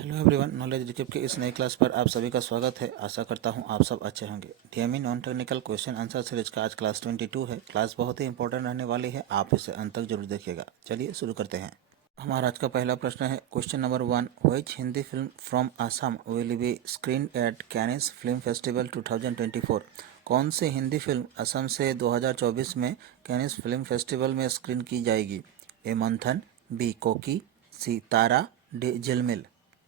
Hello everyone, knowledge recap के इस नई क्लास पर आप सभी का स्वागत है। आशा करता हूं आप सब अच्छे होंगे। DME non technical question answer series का आज क्लास 22 है। क्लास बहुत ही इंपॉर्टेंट रहने वाली है, आप इसे अंत तक जरूर देखिएगा। चलिए शुरू करते हैं। हमारा आज का पहला प्रश्न है question number 1। Which Hindi film from Assam will be screen eight कैनिस film festival 2024? कौन सी हिंदी फिल्म असम से 2024 में कैनिस फिल्म फेस्टिवल में स्क्रीन की जाएगी? ए मंथन, बी कोकी, सी तारा, डी झिलमिल।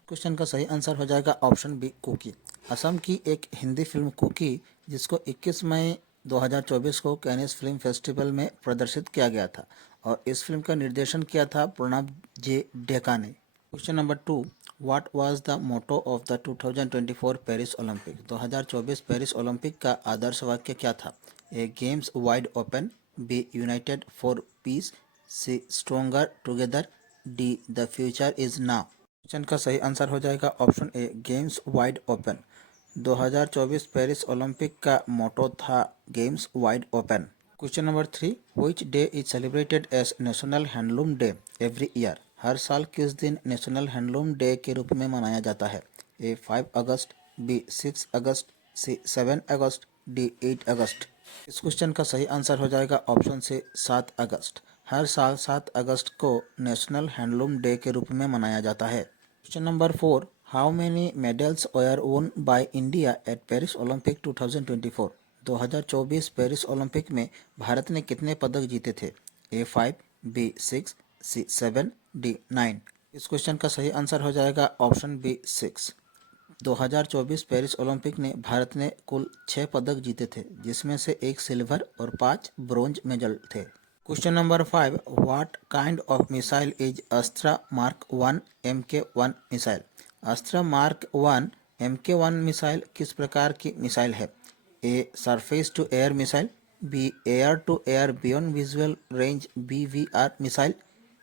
क्वेश्चन का सही आंसर हो जाएगा ऑप्शन बी कुकी। असम की एक हिंदी फिल्म कुकी, जिसको 21 मई 2024 को कैनिस फिल्म फेस्टिवल में प्रदर्शित किया गया था और इस फिल्म का निर्देशन किया था प्रणब जे डेका ने। Question number 2। What was the motto of the 2024 Paris Olympic? 2024 Paris Olympic का आदर्श वाक्य क्या था? A games wide open, B united for peace, C stronger together, D the future is now. Question का सही आंसर हो जाएगा option A games wide open. 2024 Paris Olympic का मोटो था games wide open. Question number 3। Which day is celebrated as national handloom day every year? हर साल किस दिन नेशनल हैंडलूम डे के रूप में मनाया जाता है? ए 5 अगस्त, बी 6 अगस्त, सी 7 अगस्त, डी 8 अगस्त। इस क्वेश्चन का सही आंसर हो जाएगा ऑप्शन से 7 अगस्त। हर साल 7 अगस्त को नेशनल हैंडलूम डे के रूप में मनाया जाता है। Question number 4। How many medals were won by India at Paris Olympic 2024? 2024 Paris Olympic में भारत ने कितने पदक जीते थे? A 5, B 6, C 7, D 9। इस क्वेश्चन का सही आंसर हो जाएगा ऑप्शन बी 6। 2024 पेरिस ओलंपिक में भारत ने कुल 6 पदक जीते थे, जिसमें से 1 सिल्वर और 5 ब्रोंज मेडल थे। Question number 5। What kind of missile is Astra mark 1 MK1 missile? Astra mark 1 MK1 missile किस प्रकार की मिसाइल है? A surface to air missile, B air to air beyond visual range BVR missile,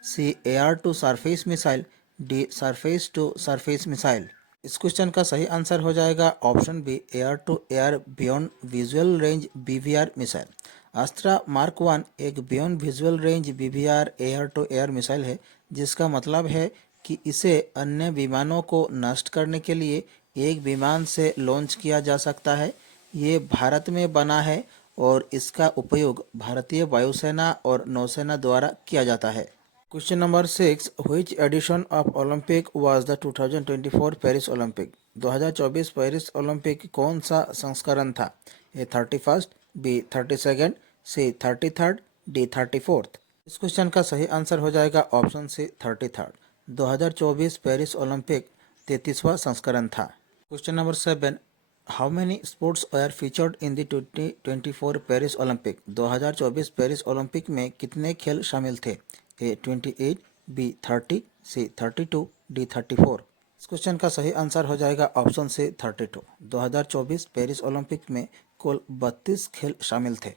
C air to surface missile, D surface to surface missile. इस question का सही answer हो जाएगा option B air to air beyond visual range BVR missile. Astra mark 1 एक beyond visual range BVR air to air missile है, जिसका मतलब है कि इसे अन्य विमानों को नष्ट करने के लिए एक विमान से लॉन्च किया जा सकता है। ये भारत में बना है और इसका उपयोग भारतीय वायुसेना और नौसेना द्वारा किया जाता है। Question number 6। Which edition of Olympic was the 2024 Paris Olympic? 2024 Paris Olympic कौन सा संस्करण था? A 31, B 32, C 33, D 34। इस क्वेश्चन का सही आंसर हो जाएगा ऑप्शन सी 33। 2024 पेरिस ओलंपिक 33वां संस्करण था। Question number 7। How many sports were featured in the 2024 Paris Olympic? 2024 Paris Olympic में कितने खेल शामिल थे? A 28, B 30, C 32, D 34। इस क्वेश्चन का सही आंसर हो जाएगा ऑप्शन से 32। 2024 पेरिस ओलंपिक में कुल 32 खेल शामिल थे।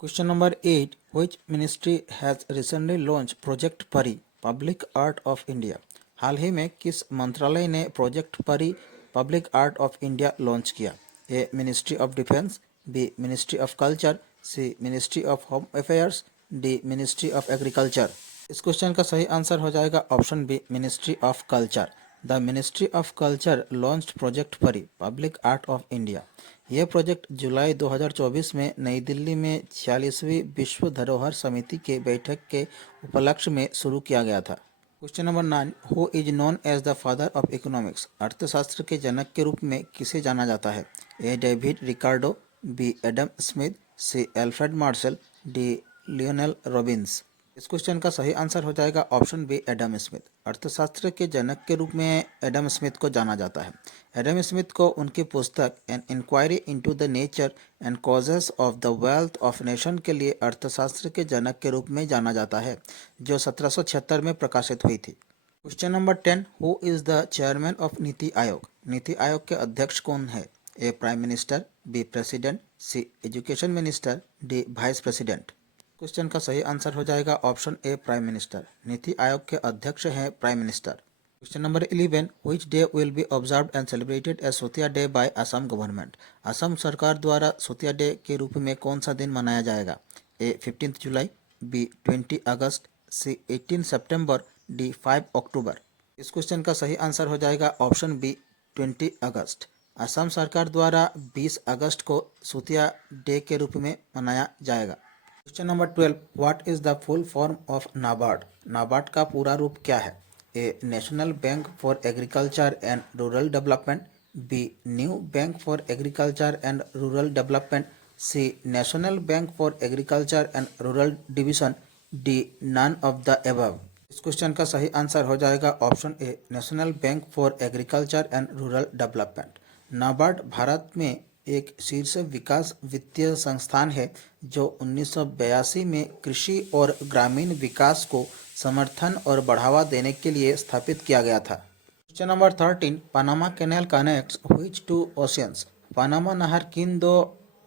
Question number 8। Which ministry has recently launch project Pari public art of India? हाल ही में किस मंत्रालय ने project Pari public art of India launch किया? A ministry of defence, B ministry of culture, C ministry of home affairs, D ministry of agriculture. इस question का सही आंसर हो जाएगा option B ministry of culture. The ministry of culture launched project Pari public art of India. यह project जुलाई 2024 में नई दिल्ली में 46वीं विश्व धरोहर समिति के बैठक के उपलक्ष्य में शुरू किया गया था। Question number 9। Who is known as the father of economics? अर्थशास्त्र के जनक के रूप में किसे जाना जाता है? A David Ricardo, B Adam Smith, C Alfred Marshall, D Lionel Robbins. इस क्वेश्चन का सही आंसर हो जाएगा ऑप्शन बी एडम स्मिथ। अर्थशास्त्र के जनक के रूप में एडम स्मिथ को जाना जाता है। एडम स्मिथ को उनकी पुस्तक an inquiry into the nature and causes of the wealth of nation के लिए अर्थशास्त्र के जनक के रूप में जाना जाता है, जो 1776 में प्रकाशित हुई थी। Question number 10। Who is the chairman of नीति आयोग? नीति आयोग के अध्यक्ष कौन है? A prime minister, B president, C education minister, D vice president. Question का सही आंसर हो जाएगा ऑप्शन ए प्राइम मिनिस्टर। नीति आयोग के अध्यक्ष हैं prime minister. Question number 11। Which day will be observed and celebrated as Sotiya day by Assam government? Assam सरकार द्वारा सोतिया डे के रूप में कौन सा दिन मनाया जाएगा? ए 15 जुलाई, बी 20 अगस्त, सी 18 सितंबर, डी 5 अक्टूबर। इस क्वेश्चन का सही आंसर हो जाएगा ऑप्शन बी 20 अगस्त। असम सरकार द्वारा 20 अगस्त को सुतिया डे के रूप में मनाया जाएगा। Question number 12, what is the full form of NABARD? NABARD का पूरा रूप क्या है? A national bank for agriculture and rural development, B new bank for agriculture and rural development, C national bank for agriculture and rural division, D none of the above. इस question का सही answer हो जाएगा option A national bank for agriculture and rural development. NABARD Bharat में एक शीर्ष विकास वित्तीय संस्थान है जो 1982 में कृषि और ग्रामीण विकास को समर्थन और बढ़ावा देने के लिए स्थापित किया गया था। Question number 13, Panama canal connects which two oceans? Panama नहर किन दो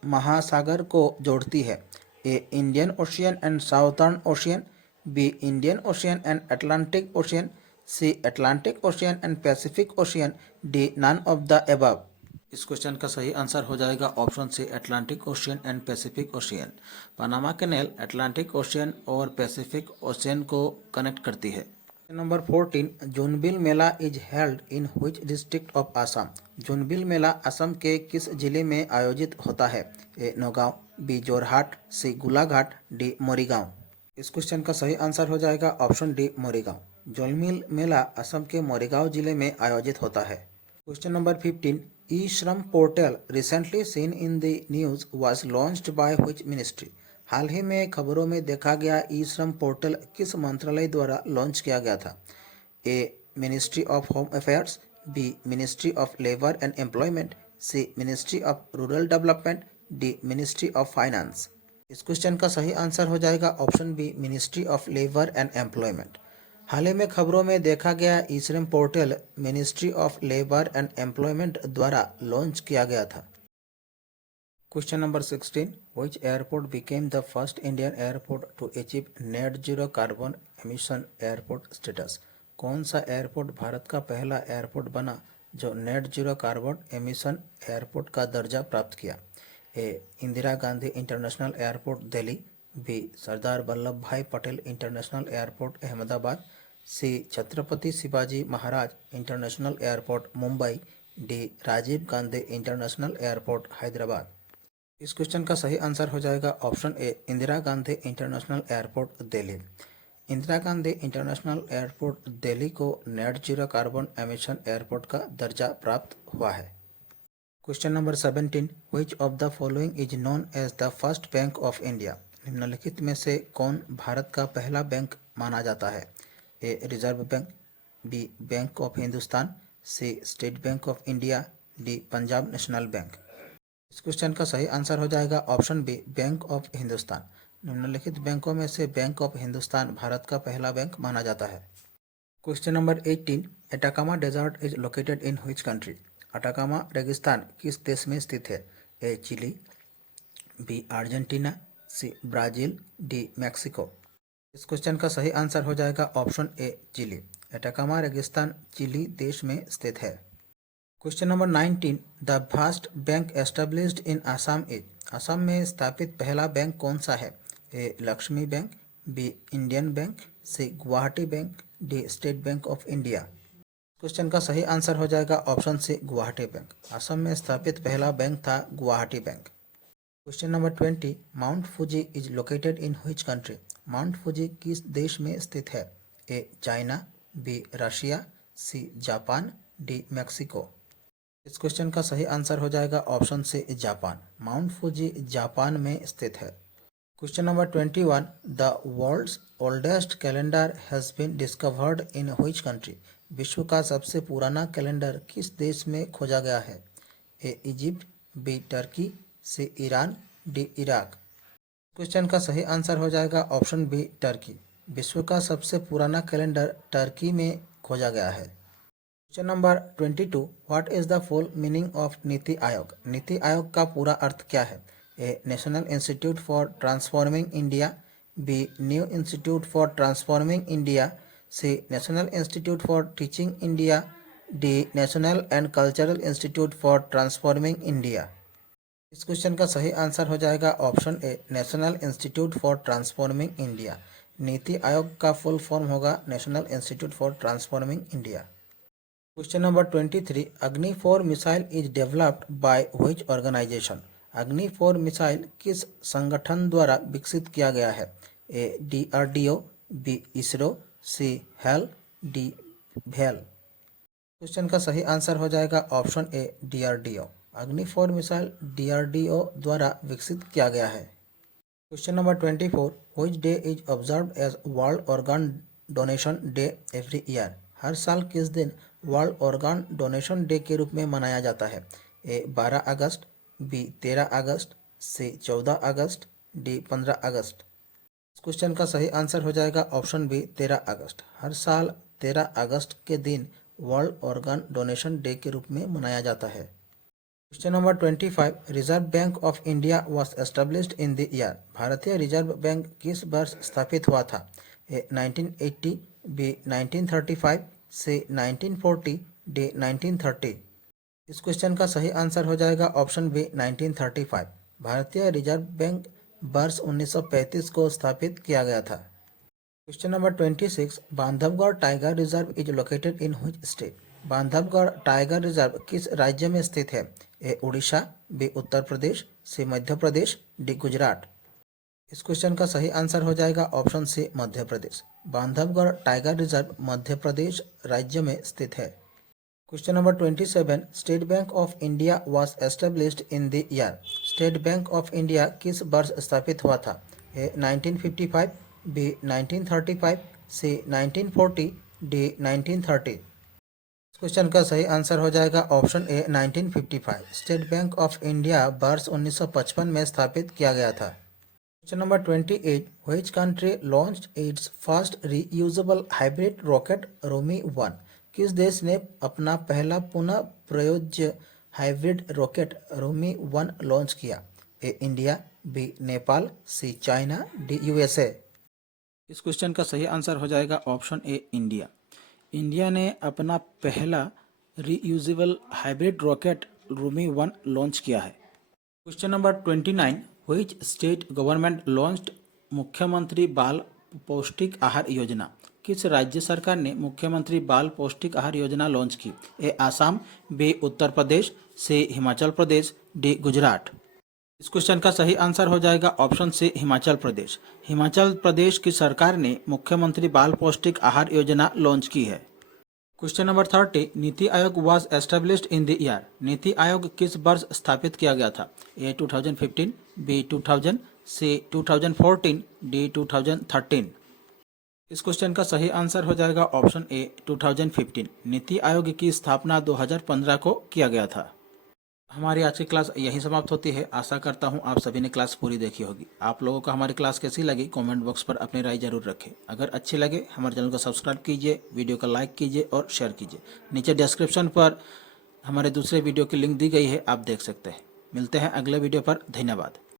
महासागर को जोड़ती है? A Indian ocean and southern ocean, B Indian ocean and Atlantic ocean, C Atlantic ocean and Pacific ocean, D none of the above. इस question का सही आंसर हो जाएगा option C Atlantic ocean and Pacific ocean. Panama canal Atlantic ocean और Pacific ocean को connect करती है। Number 14, Jonbeel Mela is held in which district of Assam? Jonbeel Mela Assam के किस जिले में आयोजित होता है? A Nagaon, B Jorhat, C Golaghat, D Morigaon. इस क्वेश्चन का सही आंसर हो जाएगा ऑप्शन डी मोरीगांव। जोनबिल मेला असम के मोरीगांव जिले में आयोजित होता है। Question number 15, E Shram portal recently seen in the news was launched by which ministry? हाल ही में खबरों में देखा गया ई श्रम पोर्टल किस मंत्रालय द्वारा लॉन्च किया गया था? A ministry of home affairs, B ministry of labour and employment, C ministry of rural development, D ministry of finance. इस क्वेश्चन का सही आंसर हो जाएगा option B ministry of labour and employment. हाल ही में खबरों में देखा गया E Shram portal ministry of labour and employment द्वारा लॉन्च किया गया था। Question number 16, which airport became the first Indian airport to achieve net zero carbon emission airport status? कौन सा एयरपोर्ट भारत का पहला एयरपोर्ट बना जो net zero carbon emission airport का दर्जा प्राप्त किया? A Indira Gandhi international airport Delhi, B Sardar Vallabhbhai Patel international airport Ahmedabad, C Chhatrapati Shivaji Maharaj international airport Mumbai, D Rajiv Gandhi international airport Hyderabad. इस क्वेश्चन का सही आंसर हो जाएगा option A Indira Gandhi international airport Delhi. Indira Gandhi international airport Delhi को net zero carbon emission airport का दर्जा प्राप्त हुआ है। Question number 17, which of the following is known as the first bank of India? निम्नलिखित में से कौन भारत का पहला बैंक माना जाता है? A reserve bank, B bank of Hindustan, C state bank of India, D Punjab national bank. इस क्वेश्चन का सही आंसर हो जाएगा option B bank of Hindustan. निम्नलिखित बैंकों में से बैंक ऑफ हिंदुस्तान भारत का पहला बैंक माना जाता है। Question number 18, Atacama desert is located in which country? Atacama रेगिस्तान किस देश में स्थित है? A Chile, B Argentina, C Brazil, D Mexico. इस क्वेश्चन का सही आंसर हो जाएगा ऑप्शन ए चिली। एटाकामा रेगिस्तान चिली देश में स्थित है। Question number 19, the first bank established in Assam is? Assam में स्थापित पहला बैंक कौन सा है? A Lakshmi bank, B Indian bank, C Guwahati bank, D state bank of India. Question का सही आंसर हो जाएगा option C Guwahati bank. Assam में स्थापित पहला बैंक था Guwahati bank. Question number 20, mount Fuji is located in which country? Mount Fuji किस देश में स्थित है? A China, B Russia, C Japan, D Mexico. इस क्वेश्चन का सही आंसर हो जाएगा option C Japan. Mount Fuji Japan में स्थित है। Question number 21, the world's oldest calendar has been discovered in which country? विश्व का सबसे पुराना कैलेंडर किस देश में खोजा गया है? ए इजिप्ट, बी टर्की, सी ईरान, डी इराक। क्वेश्चन का सही आंसर हो जाएगा ऑप्शन बी टर्की। विश्व का सबसे पुराना कैलेंडर टर्की में खोजा गया है। Question number 22, what is the full meaning of नीति आयोग? नीति आयोग का पूरा अर्थ क्या है? A national institute for transforming India, B new institute for transforming India, C national institute for teaching India, D national and cultural institute for transforming India. इस question का सही आंसर हो जाएगा option A national institute for transforming India. Niti Aayog का full form होगा national institute for transforming India. Question number 23, Agni 4 missile is developed by which organisation. Agni 4 missile किस संगठन द्वारा विकसित किया गया है। ए DRDO, बी इसरो, सी हेल, डी भेल। क्वेश्चन का सही आंसर हो जाएगा ऑप्शन ए DRDO। अग्नि 4 मिसाइल DRDO द्वारा विकसित किया गया है। Question number 24, which day is observed as world organ donation day every year. हर साल किस दिन वर्ल्ड ऑर्गन डोनेशन डे के रूप में मनाया जाता है। ए 12 अगस्त, बी 13 अगस्त, सी 14 अगस्त, डी 15 अगस्त। इस क्वेश्चन का सही आंसर हो जाएगा ऑप्शन बी 13 अगस्त। हर साल 13 अगस्त के दिन वर्ल्ड ऑर्गन डोनेशन डे के रूप में मनाया जाता है। Question number 25, reserve bank of India was established in the year. भारतीय रिजर्व बैंक किस वर्ष स्थापित हुआ था। ए 1980, बी 1935, सी 1940, डी 1930। इस क्वेश्चन का सही आंसर हो जाएगा ऑप्शन बी 1935। भारतीय रिजर्व बैंक वर्ष 1935 को स्थापित किया गया था। Question number 26, Bandhavgarh tiger reserve is located in which state. Bandhavgarh tiger reserve किस राज्य में स्थित है। ए उड़ीसा, बी उत्तर प्रदेश, सी मध्य प्रदेश, डी गुजरात। इस क्वेश्चन का सही आंसर हो जाएगा ऑप्शन सी मध्य प्रदेश। बांधवगढ़ टाइगर रिजर्व मध्य प्रदेश राज्य में स्थित है। Question number 27, state bank of India was established in the year. State bank of India किस वर्ष स्थापित हुआ था। A 1955, B 1935, C 1940, D 1930। Question का सही आंसर हो जाएगा option A 1955। State bank of India वर्ष 1955 में स्थापित किया गया था। Question number 28, which country launched its first reusable hybrid rocket Rhumi 1। किस देश ने अपना पहला पुनः प्रयोज्य हाइब्रिड रॉकेट रोमी 1 लॉन्च किया। A India, B Nepal, C China, D USA। इस क्वेश्चन का सही आंसर हो जाएगा ऑप्शन ए इंडिया। इंडिया ने अपना पहला reusable hybrid rocket Rhumi 1 launch किया है। Question number 29, which state government launched मुख्यमंत्री बाल पौष्टिक आहार योजना। किस राज्य सरकार ने मुख्यमंत्री बाल पौष्टिक आहार योजना लॉन्च की। ए आसाम, बी उत्तर प्रदेश, सी हिमाचल प्रदेश, डी गुजरात। इस क्वेश्चन का सही आंसर हो जाएगा ऑप्शन सी हिमाचल प्रदेश। हिमाचल प्रदेश की सरकार ने मुख्यमंत्री बाल पौष्टिक आहार योजना लॉन्च की है। Question number 30, NITI Aayog was established in the year. NITI Aayog किस वर्ष स्थापित किया गया था। ए 2015, बी 2000, सी 2014, डी 2013। इस क्वेश्चन का सही आंसर हो जाएगा ऑप्शन ए 2015। नीति आयोग की स्थापना 2015 को किया गया था। हमारी आज की क्लास यहीं समाप्त होती है। आशा करता हूं आप सभी ने क्लास पूरी देखी होगी। आप लोगों को हमारी क्लास कैसी लगी कमेंट बॉक्स पर अपनी राय जरूर रखें। अगर अच्छी लगे हमारे चैनल को सब्सक्राइब कीजिए, वीडियो को लाइक कीजिए और शेयर कीजिए। नीचे डिस्क्रिप्शन पर हमारे दूसरे वीडियो की लिंक दी गई है, आप देख सकते हैं। मिलते हैं अगले वीडियो पर। धन्यवाद।